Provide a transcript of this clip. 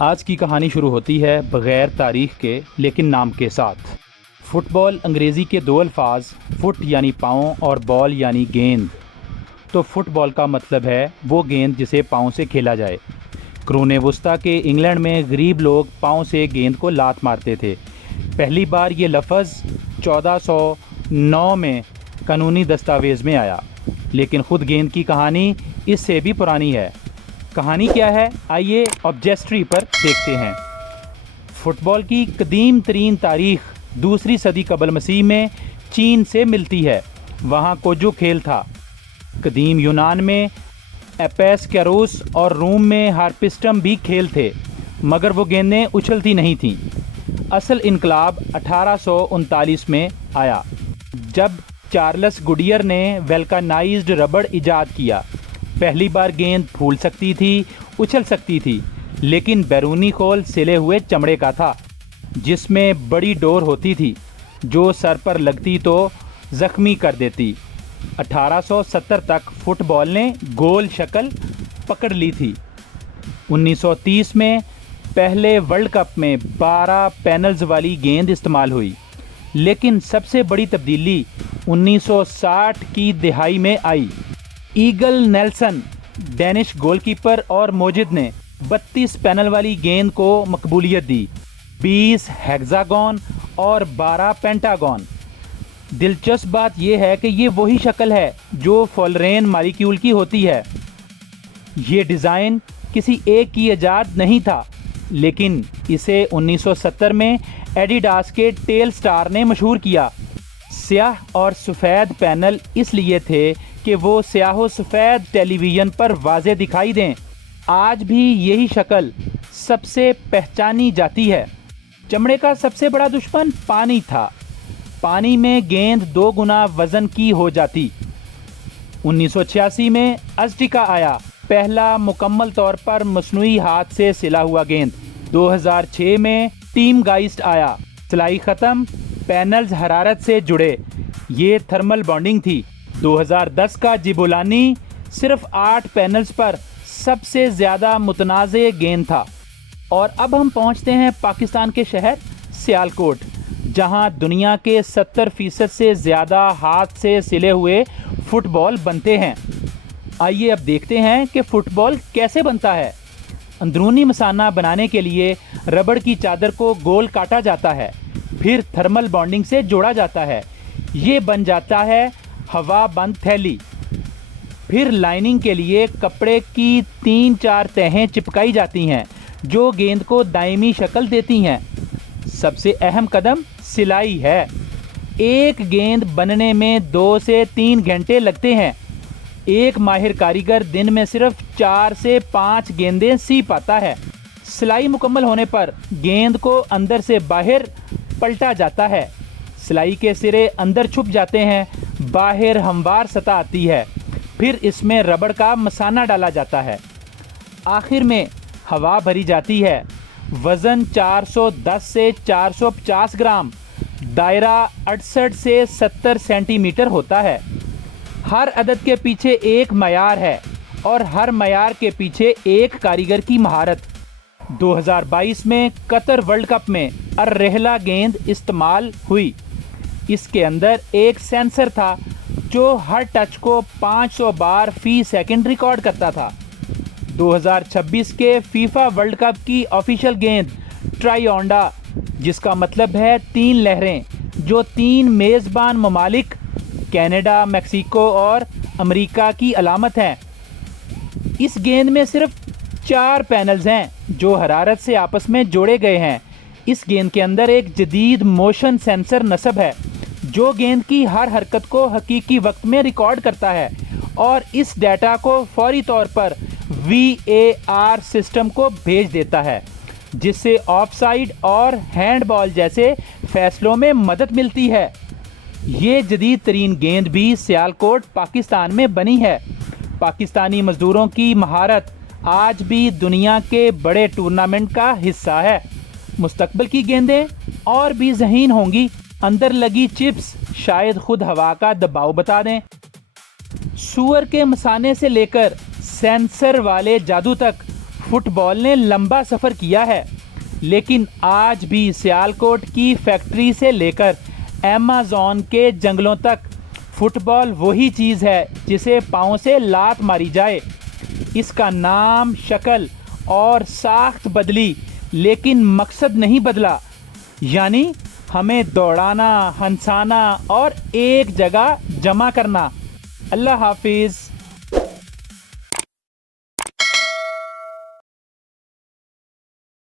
آج کی کہانی شروع ہوتی ہے بغیر تاریخ کے لیکن نام کے ساتھ۔ فٹ بال انگریزی کے دو الفاظ فٹ یعنی پاؤں اور بال یعنی گیند۔ تو فٹ بال کا مطلب ہے وہ گیند جسے پاؤں سے کھیلا جائے۔ قرون وسطیٰ کے انگلینڈ میں غریب لوگ پاؤں سے گیند کو لات مارتے تھے۔ پہلی بار یہ لفظ 1409 میں قانونی دستاویز میں آیا، لیکن خود گیند کی کہانی اس سے بھی پرانی ہے۔ کہانی کیا ہے؟ آئیے آبجیکٹری پر دیکھتے ہیں۔ فٹ بال کی قدیم ترین تاریخ دوسری صدی قبل مسیح میں چین سے ملتی ہے۔ وہاں کوجو کھیل تھا۔ قدیم یونان میں ایپیس کیروس اور روم میں ہارپسٹم بھی کھیل تھے، مگر وہ گیندیں اچھلتی نہیں تھیں۔ اصل انقلاب 1839 میں آیا، جب چارلس گڈیر نے ویلکانائزڈ ربڑ ایجاد کیا۔ پہلی بار گیند پھول سکتی تھی، اچھل سکتی تھی، لیکن بیرونی خول سلے ہوئے چمڑے کا تھا، جس میں بڑی ڈور ہوتی تھی جو سر پر لگتی تو زخمی کر دیتی۔ 1870 تک فٹ بال نے گول شکل پکڑ لی تھی۔ 1930 میں پہلے ورلڈ کپ میں 12 پینلز والی گیند استعمال ہوئی، لیکن سب سے بڑی تبدیلی 1960 کی دہائی میں آئی۔ Eigil Nielsen, Danish goalkeeper اور موجد نے 32 پینل والی گیند کو مقبولیت دی، 20 ہیگزاگون اور 12 پینٹاگون۔ دلچسپ بات یہ ہے کہ یہ وہی شکل ہے جو فلورین مالیکیول کی ہوتی ہے۔ یہ ڈیزائن کسی ایک کی ایجاد نہیں تھا، لیکن اسے 1970 میں ایڈیڈاس کے ٹیل سٹار نے مشہور کیا۔ سیاہ اور سفید پینل اس لیے تھے کہ وہ سیاہ و سفید ٹیلی ویژن پر واضح دکھائی دیں۔ آج بھی یہی شکل سب سے پہچانی جاتی ہے۔ چمڑے کا سب سے بڑا دشمن پانی تھا۔ پانی میں گیند 2 گنا وزن کی ہو جاتی۔ 1986 میں ازٹیکا آیا، پہلا مکمل طور پر مصنوعی ہاتھ سے سلا ہوا گیند۔ 2006 میں ٹیم گائسٹ آیا، سلائی ختم، پینلز حرارت سے جڑے، یہ تھرمل بانڈنگ تھی۔ 2010 کا جیبولانی صرف 8 پینلز پر سب سے زیادہ متنازع گیند تھا۔ اور اب ہم پہنچتے ہیں پاکستان کے شہر سیالکوٹ، جہاں دنیا کے 70% سے زیادہ ہاتھ سے سلے ہوئے فٹ بال بنتے ہیں۔ آئیے اب دیکھتے ہیں کہ فٹ بال کیسے بنتا ہے۔ اندرونی مثانہ بنانے کے لیے ربڑ کی چادر کو گول کاٹا جاتا ہے، پھر تھرمل بانڈنگ سے جوڑا جاتا ہے، یہ بن جاتا ہے ہوا بند تھیلی۔ پھر لائننگ کے لیے کپڑے کی 3-4 تہیں چپکائی جاتی ہیں جو گیند کو دائمی شکل دیتی ہیں۔ سب سے اہم قدم سلائی ہے۔ ایک گیند بننے میں 2 سے 3 گھنٹے لگتے ہیں۔ ایک ماہر کاریگر دن میں صرف 4 سے 5 گیندیں سی پاتا ہے۔ سلائی مکمل ہونے پر گیند کو اندر سے باہر پلٹا جاتا ہے۔ سلائی کے سرے اندر چھپ جاتے ہیں، باہر ہموار سطح آتی ہے، پھر اس میں ربڑ کا مثانہ ڈالا جاتا ہے۔ آخر میں ہوا بھری جاتی ہے۔ وزن 410 سے 450 گرام، دائرہ 68 سے 70 سینٹی میٹر ہوتا ہے۔ ہر عدد کے پیچھے ایک معیار ہے اور ہر معیار کے پیچھے ایک کاریگر کی مہارت۔ 2022 میں قطر ورلڈ کپ میں الرحلہ گیند استعمال ہوئی۔ اس کے اندر ایک سینسر تھا جو ہر ٹچ کو 500 بار فی سیکنڈ ریکارڈ کرتا تھا۔ 2026 کے فیفا ورلڈ کپ کی آفیشیل گیند ٹرائی اونڈا، جس کا مطلب ہے 3 لہریں، جو 3 میزبان ممالک کینیڈا، میکسیکو اور امریکہ کی علامت ہیں۔ اس گیند میں صرف 4 پینلز ہیں جو حرارت سے آپس میں جوڑے گئے ہیں۔ اس گیند کے اندر ایک جدید موشن سینسر نصب ہے جو گیند کی ہر حرکت کو حقیقی وقت میں ریکارڈ کرتا ہے اور اس ڈیٹا کو فوری طور پر VAR سسٹم کو بھیج دیتا ہے، جس سے آف سائیڈ اور ہینڈ بال جیسے فیصلوں میں مدد ملتی ہے۔ یہ جدید ترین گیند بھی سیالکوٹ پاکستان میں بنی ہے۔ پاکستانی مزدوروں کی مہارت آج بھی دنیا کے بڑے ٹورنامنٹ کا حصہ ہے۔ مستقبل کی گیندیں اور بھی ذہین ہوں گی۔ اندر لگی چپس شاید خود ہوا کا دباؤ بتا دیں۔ سور کے مثانے سے لے کر سینسر والے جادو تک، فٹ بال نے لمبا سفر کیا ہے، لیکن آج بھی سیالکوٹ کی فیکٹری سے لے کر ایمیزون کے جنگلوں تک فٹ بال وہی چیز ہے جسے پاؤں سے لات ماری جائے۔ اس کا نام، شکل اور ساخت بدلی لیکن مقصد نہیں بدلا، یعنی ہمیں دوڑانا، ہنسانا اور ایک جگہ جمع کرنا۔ اللہ حافظ۔